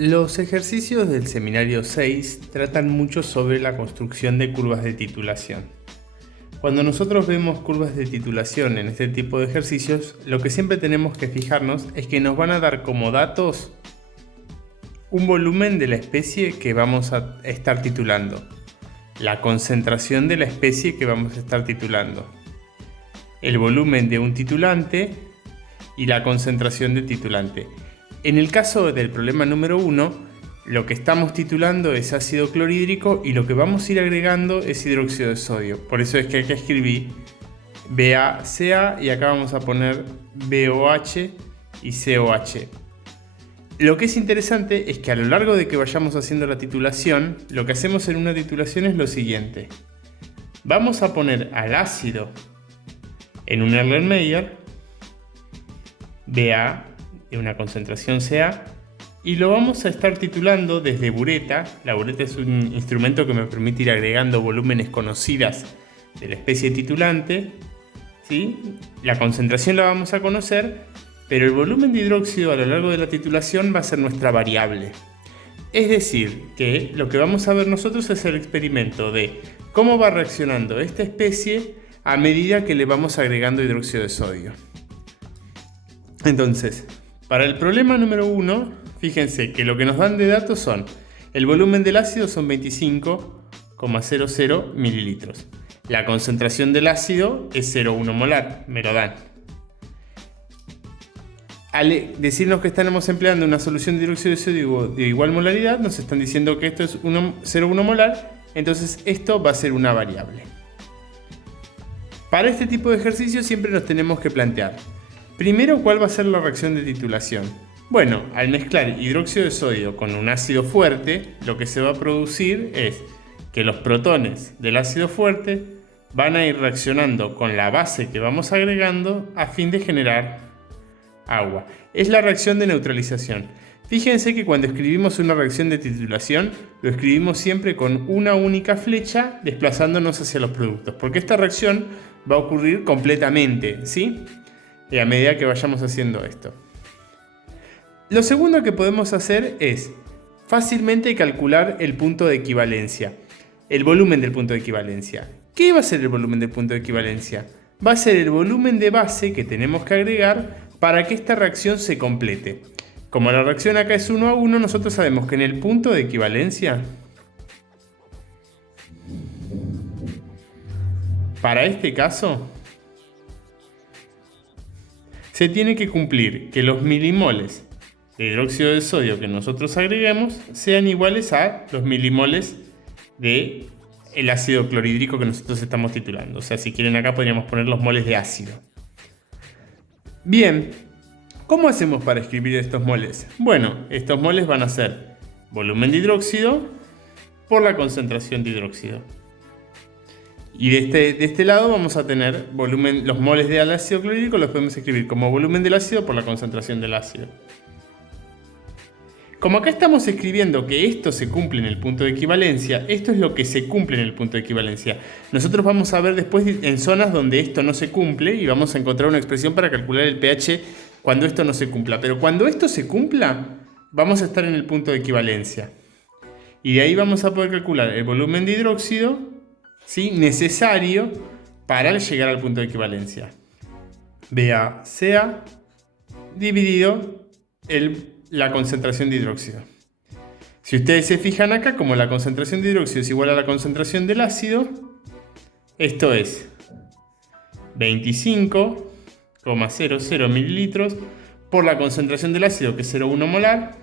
Los ejercicios del seminario 6 tratan mucho sobre la construcción de curvas de titulación. Cuando nosotros vemos curvas de titulación en este tipo de ejercicios, lo que siempre tenemos que fijarnos es que nos van a dar como datos un volumen de la especie que vamos a estar titulando, la concentración de la especie que vamos a estar titulando, el volumen de un titulante y la concentración de titulante. En el caso del problema número 1, lo que estamos titulando es ácido clorhídrico y lo que vamos a ir agregando es hidróxido de sodio. Por eso es que acá escribí BaCa y acá vamos a poner BOH y COH. Lo que es interesante es que a lo largo de que vayamos haciendo la titulación, lo que hacemos en una titulación es lo siguiente. Vamos a poner al ácido en un Erlenmeyer, Ba, de una concentración Ca, y lo vamos a estar titulando desde bureta. La bureta es un instrumento que me permite ir agregando volúmenes conocidas de la especie titulante, ¿sí? La concentración la vamos a conocer, pero el volumen de hidróxido a lo largo de la titulación va a ser nuestra variable. Es decir, que lo que vamos a ver nosotros es el experimento de cómo va reaccionando esta especie a medida que le vamos agregando hidróxido de sodio. Entonces, para el problema número 1, fíjense que lo que nos dan de datos son el volumen del ácido son 25,00 mililitros. La concentración del ácido es 0,1 molar, me lo dan. Al decirnos que estamos empleando una solución de hidróxido de sodio de igual molaridad, nos están diciendo que esto es 0,1 molar, entonces esto va a ser una variable. Para este tipo de ejercicios siempre nos tenemos que plantear primero, ¿cuál va a ser la reacción de titulación? Bueno, al mezclar hidróxido de sodio con un ácido fuerte, lo que se va a producir es que los protones del ácido fuerte van a ir reaccionando con la base que vamos agregando a fin de generar agua. Es la reacción de neutralización. Fíjense que cuando escribimos una reacción de titulación, lo escribimos siempre con una única flecha desplazándonos hacia los productos, porque esta reacción va a ocurrir completamente, ¿sí? Y a medida que vayamos haciendo esto. Lo segundo que podemos hacer es fácilmente calcular el punto de equivalencia, el volumen del punto de equivalencia. ¿Qué va a ser el volumen del punto de equivalencia? Va a ser el volumen de base que tenemos que agregar para que esta reacción se complete. Como la reacción acá es 1 a 1, nosotros sabemos que en el punto de equivalencia, para este caso, se tiene que cumplir que los milimoles de hidróxido de sodio que nosotros agreguemos sean iguales a los milimoles de el ácido clorhídrico que nosotros estamos titulando. O sea, si quieren acá podríamos poner los moles de ácido. Bien, ¿cómo hacemos para escribir estos moles? Bueno, estos moles van a ser volumen de hidróxido por la concentración de hidróxido. Y de este lado vamos a tener volumen, los moles del ácido clorhídrico los podemos escribir como volumen del ácido por la concentración del ácido. Como acá estamos escribiendo que esto se cumple en el punto de equivalencia, esto es lo que se cumple en el punto de equivalencia. Nosotros vamos a ver después en zonas donde esto no se cumple y vamos a encontrar una expresión para calcular el pH cuando esto no se cumpla. Pero cuando esto se cumpla, vamos a estar en el punto de equivalencia. Y de ahí vamos a poder calcular el volumen de hidróxido, ¿sí?, necesario para llegar al punto de equivalencia. BaCa dividido la concentración de hidróxido. Si ustedes se fijan acá, como la concentración de hidróxido es igual a la concentración del ácido, esto es 25,00 mililitros por la concentración del ácido, que es 0,1 molar,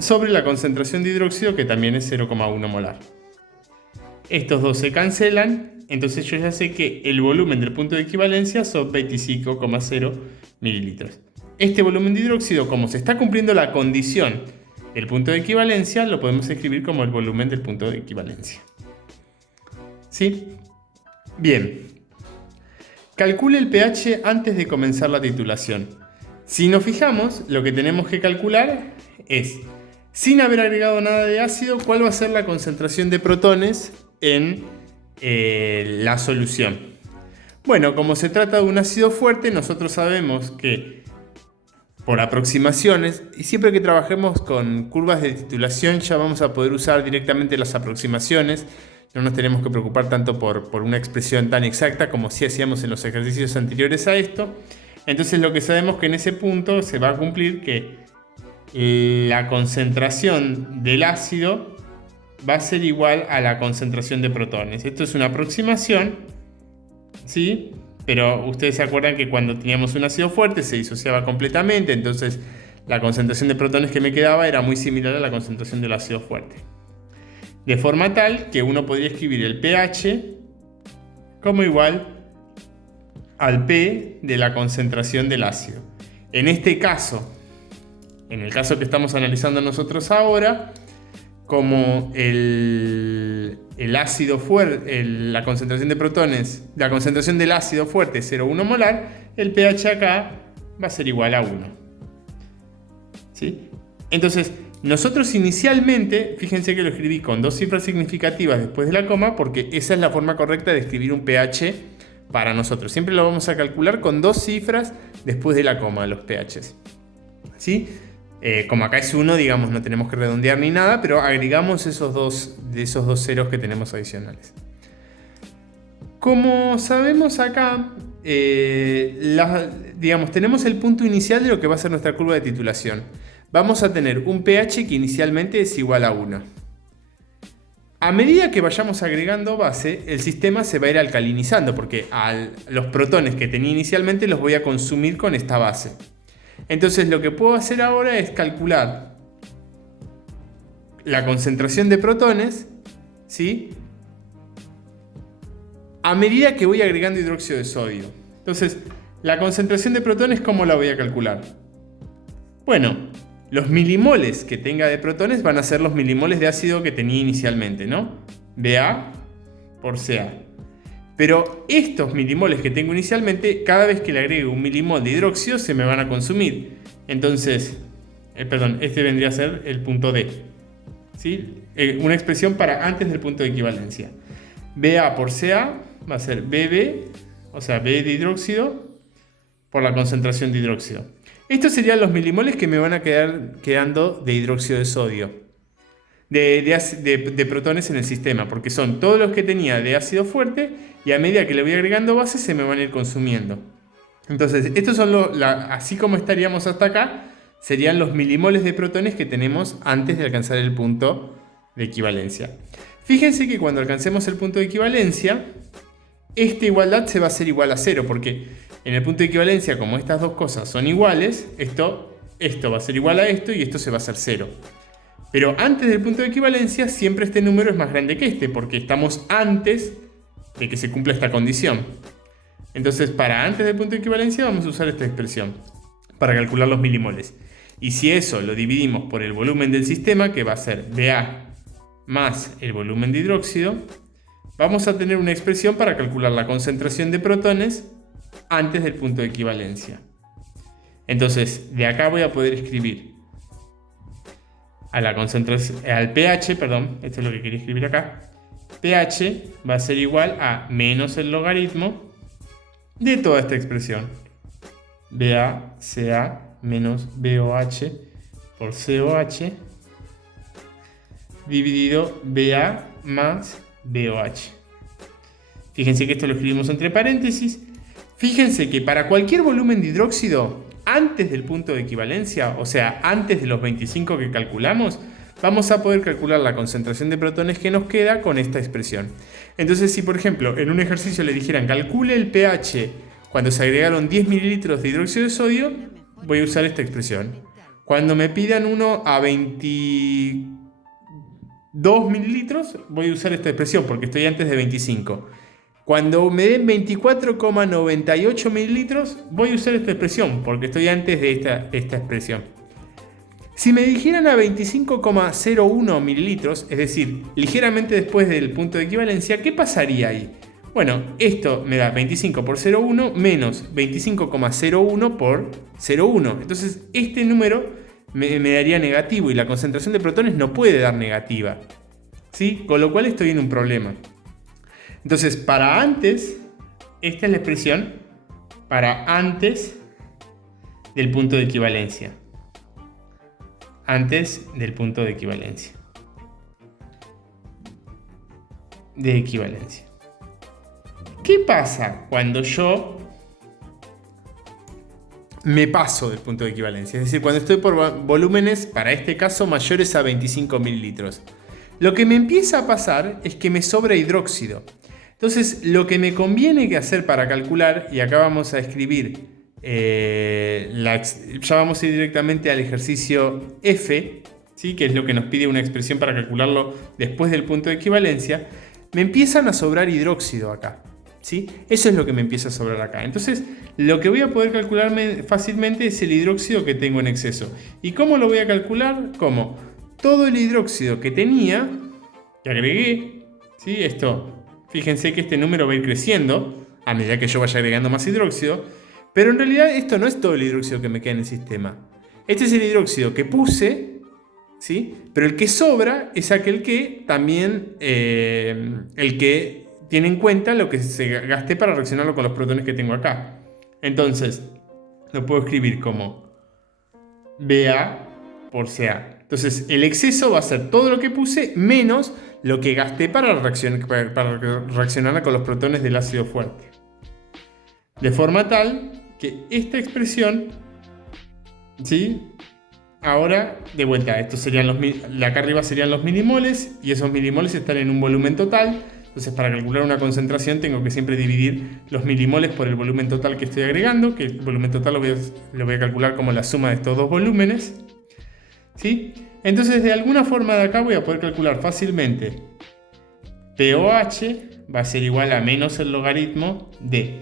sobre la concentración de hidróxido, que también es 0,1 molar. Estos dos se cancelan, entonces yo ya sé que el volumen del punto de equivalencia son 25,0 mililitros. Este volumen de hidróxido, como se está cumpliendo la condición del punto de equivalencia, lo podemos escribir como el volumen del punto de equivalencia. ¿Sí? Bien. Calcule el pH antes de comenzar la titulación. Si nos fijamos, lo que tenemos que calcular es, sin haber agregado nada de ácido, cuál va a ser la concentración de protones en la solución. Bueno, como se trata de un ácido fuerte, nosotros sabemos que por aproximaciones, y siempre que trabajemos con curvas de titulación ya vamos a poder usar directamente las aproximaciones. No nos tenemos que preocupar tanto por una expresión tan exacta como si hacíamos en los ejercicios anteriores a esto. Entonces lo que sabemos que en ese punto se va a cumplir que la concentración del ácido va a ser igual a la concentración de protones. Esto es una aproximación, ¿sí? Pero ustedes se acuerdan que cuando teníamos un ácido fuerte se disociaba completamente, entonces la concentración de protones que me quedaba era muy similar a la concentración del ácido fuerte. De forma tal que uno podría escribir el pH como igual al P de la concentración del ácido. En este caso, en el caso que estamos analizando nosotros ahora, como el ácido fuerte, la concentración de protones, la concentración del ácido fuerte es 0,1 molar, el pH acá va a ser igual a 1. ¿Sí? Entonces, nosotros inicialmente, fíjense que lo escribí con 2 cifras significativas después de la coma, porque esa es la forma correcta de escribir un pH para nosotros. Siempre lo vamos a calcular con 2 cifras después de la coma, los pHs. ¿Sí? Como acá es 1, digamos, no tenemos que redondear ni nada, pero agregamos esos dos ceros que tenemos adicionales. Como sabemos acá, digamos, tenemos el punto inicial de lo que va a ser nuestra curva de titulación. Vamos a tener un pH que inicialmente es igual a 1. A medida que vayamos agregando base, el sistema se va a ir alcalinizando, porque los protones que tenía inicialmente los voy a consumir con esta base. Entonces lo que puedo hacer ahora es calcular la concentración de protones, ¿sí?, a medida que voy agregando hidróxido de sodio. Entonces, la concentración de protones, ¿cómo la voy a calcular? Bueno, los milimoles que tenga de protones van a ser los milimoles de ácido que tenía inicialmente, ¿no? Ba por Ca. Pero estos milimoles que tengo inicialmente, cada vez que le agregue un milimol de hidróxido, se me van a consumir. Entonces, este vendría a ser el punto D. ¿Sí? Una expresión para antes del punto de equivalencia. Ba por Ca va a ser Bb, o sea, B de hidróxido, por la concentración de hidróxido. Estos serían los milimoles que me van a quedar quedando de hidróxido de sodio. De protones en el sistema, porque son todos los que tenía de ácido fuerte y a medida que le voy agregando bases se me van a ir consumiendo. Entonces, estos son así como estaríamos hasta acá, serían los milimoles de protones que tenemos antes de alcanzar el punto de equivalencia. Fíjense que cuando alcancemos el punto de equivalencia, esta igualdad se va a hacer igual a 0, porque en el punto de equivalencia, como estas dos cosas son iguales, esto va a ser igual a esto y esto se va a hacer 0. Pero antes del punto de equivalencia siempre este número es más grande que este, porque estamos antes de que se cumpla esta condición. Entonces, para antes del punto de equivalencia vamos a usar esta expresión para calcular los milimoles. Y si eso lo dividimos por el volumen del sistema, que va a ser Ba más el volumen de hidróxido, vamos a tener una expresión para calcular la concentración de protones antes del punto de equivalencia. Entonces, de acá voy a poder escribir al pH, perdón, esto es lo que quería escribir acá. pH va a ser igual a menos el logaritmo de toda esta expresión. BaCa menos BOH por COH dividido Ba más BOH. Fíjense que esto lo escribimos entre paréntesis. Fíjense que para cualquier volumen de hidróxido, antes del punto de equivalencia, o sea, antes de los 25 que calculamos, vamos a poder calcular la concentración de protones que nos queda con esta expresión. Entonces, si por ejemplo en un ejercicio le dijeran calcule el pH cuando se agregaron 10 mililitros de hidróxido de sodio, voy a usar esta expresión. Cuando me pidan uno a 22 mililitros, voy a usar esta expresión porque estoy antes de 25. Cuando me den 24,98 mililitros, voy a usar esta expresión, porque estoy antes de esta expresión. Si me dijeran a 25,01 mililitros, es decir, ligeramente después del punto de equivalencia, ¿qué pasaría ahí? Bueno, esto me da 25 por 0,1 menos 25,01 por 0,1. Entonces, este número me daría negativo y la concentración de protones no puede dar negativa, ¿sí? Con lo cual estoy en un problema. Entonces, para antes, esta es la expresión para antes del punto de equivalencia. Antes del punto de equivalencia. ¿Qué pasa cuando yo me paso del punto de equivalencia? Es decir, cuando estoy por volúmenes, para este caso, mayores a 25 mililitros. Lo que me empieza a pasar es que me sobra hidróxido. Entonces, lo que me conviene hacer para calcular, y acá vamos a escribir, ya vamos a ir directamente al ejercicio F, ¿sí? Que es lo que nos pide una expresión para calcularlo después del punto de equivalencia. Me empiezan a sobrar hidróxido acá, ¿sí? Eso es lo que me empieza a sobrar acá. Entonces, lo que voy a poder calcularme fácilmente es el hidróxido que tengo en exceso. ¿Y cómo lo voy a calcular? ¿Cómo? Todo el hidróxido que tenía, que agregué, ¿sí? Esto, fíjense que este número va a ir creciendo a medida que yo vaya agregando más hidróxido, pero en realidad esto no es todo el hidróxido que me queda en el sistema. Este es el hidróxido que puse, ¿sí? Pero el que sobra es aquel que también, el que tiene en cuenta lo que se gasté para reaccionarlo con los protones que tengo acá. Entonces, lo puedo escribir como BA por CA. Entonces, el exceso va a ser todo lo que puse menos lo que gasté para reaccionar con los protones del ácido fuerte. De forma tal que esta expresión, ¿sí? Ahora, de vuelta, estos serían acá arriba serían los milimoles, y esos milimoles están en un volumen total. Entonces, para calcular una concentración tengo que siempre dividir los milimoles por el volumen total que estoy agregando, que el volumen total lo voy a calcular como la suma de estos dos volúmenes, ¿sí? Entonces, de alguna forma de acá voy a poder calcular fácilmente POH va a ser igual a menos el logaritmo de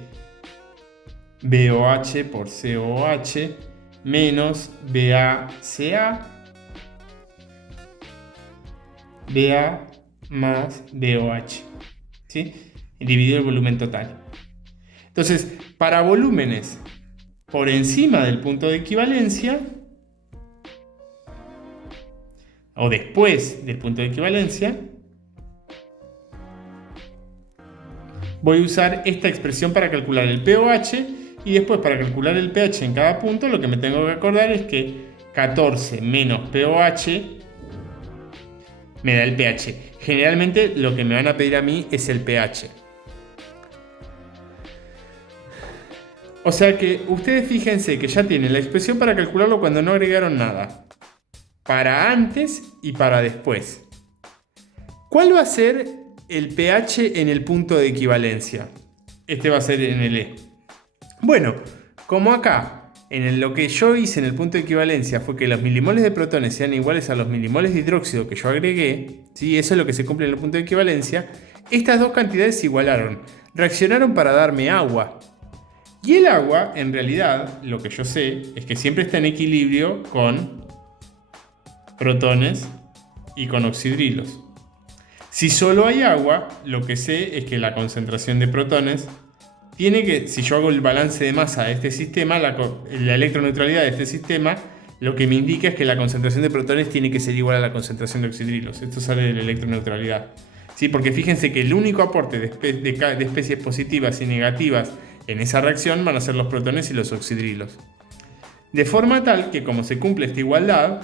BOH por COH menos BaCa, Ba más BOH, ¿sí? Y dividido el volumen total. Entonces, para volúmenes por encima del punto de equivalencia, o después del punto de equivalencia, voy a usar esta expresión para calcular el POH, y después para calcular el pH en cada punto lo que me tengo que acordar es que 14 menos POH me da el pH. Generalmente lo que me van a pedir a mí es el pH. O sea que ustedes fíjense que ya tienen la expresión para calcularlo cuando no agregaron nada. Para antes y para después. ¿Cuál va a ser el pH en el punto de equivalencia? Este va a ser en el E. Bueno, como acá, lo que yo hice en el punto de equivalencia fue que los milimoles de protones sean iguales a los milimoles de hidróxido que yo agregué, ¿sí? Eso es lo que se cumple en el punto de equivalencia. Estas dos cantidades se igualaron, reaccionaron para darme agua. Y el agua, en realidad, lo que yo sé es que siempre está en equilibrio con protones y con oxidrilos. Si solo hay agua, lo que sé es que la concentración de protones si yo hago el balance de masa de este sistema, la electroneutralidad de este sistema, lo que me indica es que la concentración de protones tiene que ser igual a la concentración de oxidrilos. Esto sale de la electroneutralidad. ¿Sí? Porque fíjense que el único aporte de especies positivas y negativas en esa reacción van a ser los protones y los oxidrilos. De forma tal que, como se cumple esta igualdad,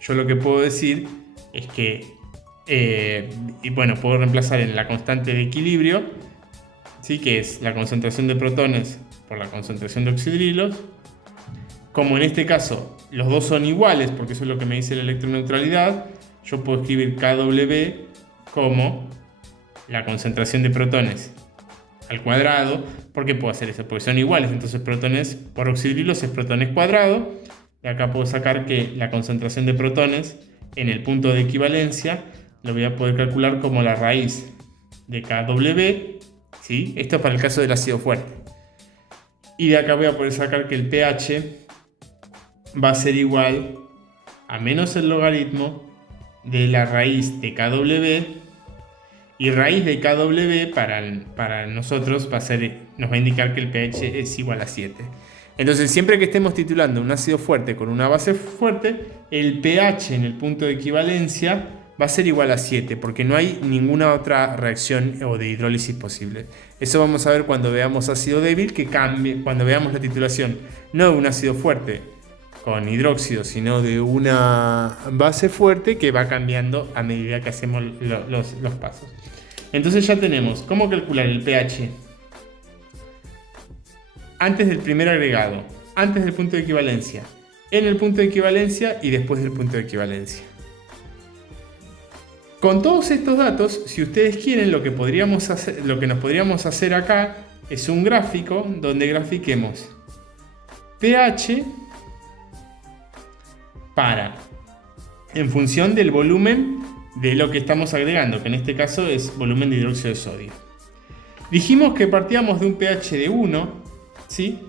yo lo que puedo decir es que, puedo reemplazar en la constante de equilibrio, ¿sí? Que es la concentración de protones por la concentración de oxidrilos. Como en este caso los dos son iguales, porque eso es lo que me dice la electroneutralidad, yo puedo escribir Kw como la concentración de protones al cuadrado. ¿Por qué puedo hacer eso? Porque son iguales, entonces protones por oxidrilos es protones cuadrado, y acá puedo sacar que la concentración de protones en el punto de equivalencia lo voy a poder calcular como la raíz de Kw, ¿sí? Esto es para el caso del ácido fuerte. Y de acá voy a poder sacar que el pH va a ser igual a menos el logaritmo de la raíz de Kw, y raíz de Kw para nosotros nos va a indicar que el pH es igual a 7. Entonces, siempre que estemos titulando un ácido fuerte con una base fuerte, el pH en el punto de equivalencia va a ser igual a 7, porque no hay ninguna otra reacción o de hidrólisis posible. Eso vamos a ver cuando veamos ácido débil, que cambie, cuando veamos la titulación, no de un ácido fuerte con hidróxido, sino de una base fuerte que va cambiando a medida que hacemos los pasos. Entonces ya tenemos cómo calcular el pH antes del primer agregado, antes del punto de equivalencia, en el punto de equivalencia y después del punto de equivalencia. Con todos estos datos, si ustedes quieren, lo que nos podríamos hacer acá es un gráfico donde grafiquemos pH en función del volumen de lo que estamos agregando, que en este caso es volumen de hidróxido de sodio. Dijimos que partíamos de un pH de 1, ¿sí?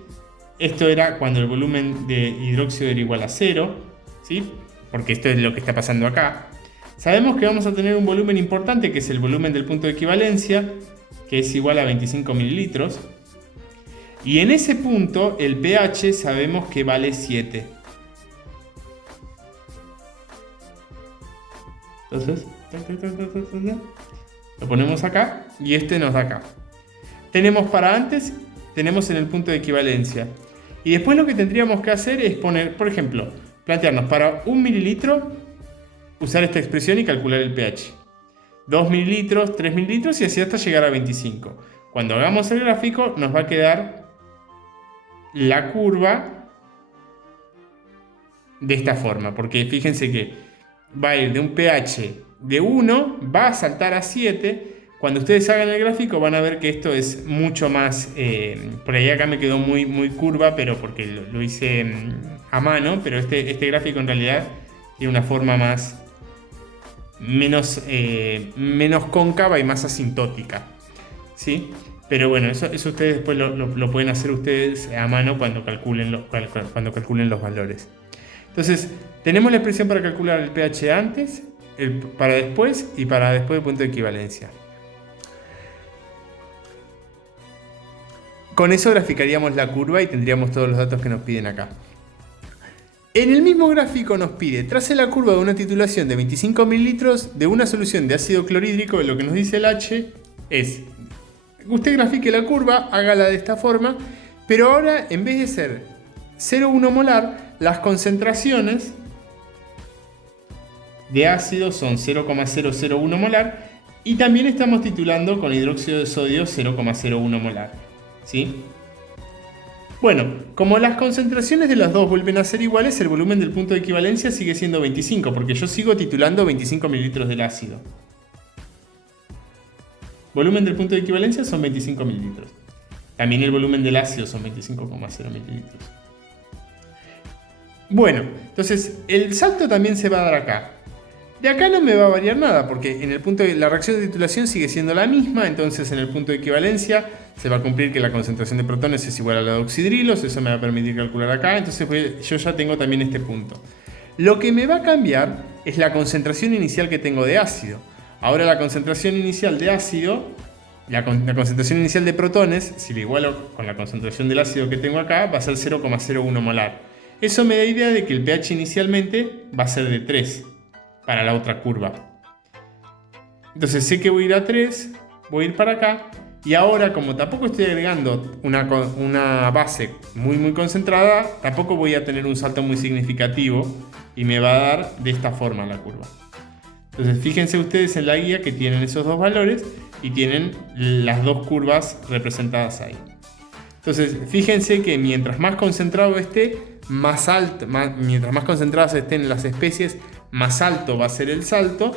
Esto era cuando el volumen de hidróxido era igual a 0, ¿sí? Porque esto es lo que está pasando acá. Sabemos que vamos a tener un volumen importante, que es el volumen del punto de equivalencia, que es igual a 25 mililitros. Y en ese punto el pH sabemos que vale 7. Entonces, lo ponemos acá y este nos da acá. Tenemos para antes, tenemos en el punto de equivalencia. Y después lo que tendríamos que hacer es poner, por ejemplo, plantearnos para 1 mililitro, usar esta expresión y calcular el pH. 2 mililitros, 3 mililitros y así hasta llegar a 25. Cuando hagamos el gráfico nos va a quedar la curva de esta forma. Porque fíjense que va a ir de un pH de 1, va a saltar a 7. Cuando ustedes hagan el gráfico van a ver que esto es mucho más... por ahí acá me quedó muy curva, pero porque lo hice a mano. Pero este gráfico en realidad tiene una forma menos cóncava y más asintótica, ¿sí? Pero bueno, eso ustedes después lo pueden hacer ustedes a mano cuando calculen los valores. Entonces, tenemos la expresión para calcular el pH antes, para después y para después del punto de equivalencia. Con eso graficaríamos la curva y tendríamos todos los datos que nos piden acá. En el mismo gráfico nos pide, trace la curva de una titulación de 25 mililitros de una solución de ácido clorhídrico. Lo que nos dice el H es, usted grafique la curva, hágala de esta forma, pero ahora en vez de ser 0,1 molar, las concentraciones de ácido son 0,001 molar y también estamos titulando con hidróxido de sodio 0,01 molar, ¿sí? Bueno, como las concentraciones de las dos vuelven a ser iguales, el volumen del punto de equivalencia sigue siendo 25, porque yo sigo titulando 25 mililitros del ácido. Volumen del punto de equivalencia son 25 mililitros. También el volumen del ácido son 25,0 mililitros. Bueno, entonces el salto también se va a dar acá. De acá no me va a variar nada, porque en el punto de la reacción de titulación sigue siendo la misma. Entonces en el punto de equivalencia se va a cumplir que la concentración de protones es igual a la de oxidrilos. Eso me va a permitir calcular acá. Entonces yo ya tengo también este punto. Lo que me va a cambiar es la concentración inicial que tengo de ácido. Ahora la concentración inicial de ácido, la concentración inicial de protones, si lo igualo con la concentración del ácido que tengo acá, va a ser 0,01 molar. Eso me da idea de que el pH inicialmente va a ser de 3 para la otra curva. Entonces sé que voy a ir a 3, voy a ir para acá, y ahora como tampoco estoy agregando una base muy concentrada, tampoco voy a tener un salto muy significativo y me va a dar de esta forma la curva. Entonces fíjense ustedes en la guía que tienen esos dos valores y tienen las dos curvas representadas ahí. Entonces fíjense que mientras más concentrado esté, mientras más concentradas estén las especies, más alto va a ser el salto.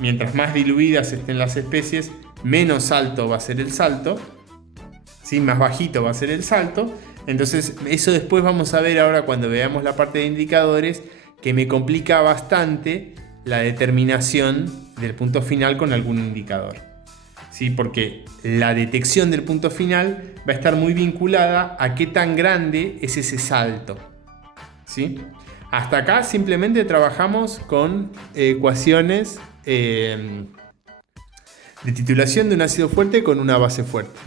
Mientras más diluidas estén las especies, menos alto va a ser el salto, ¿sí? Más bajito va a ser el salto. Entonces eso después vamos a ver ahora cuando veamos la parte de indicadores, que me complica bastante la determinación del punto final con algún indicador, ¿sí? Porque la detección del punto final va a estar muy vinculada a qué tan grande es ese salto, ¿sí? Hasta acá simplemente trabajamos con ecuaciones de titulación de un ácido fuerte con una base fuerte.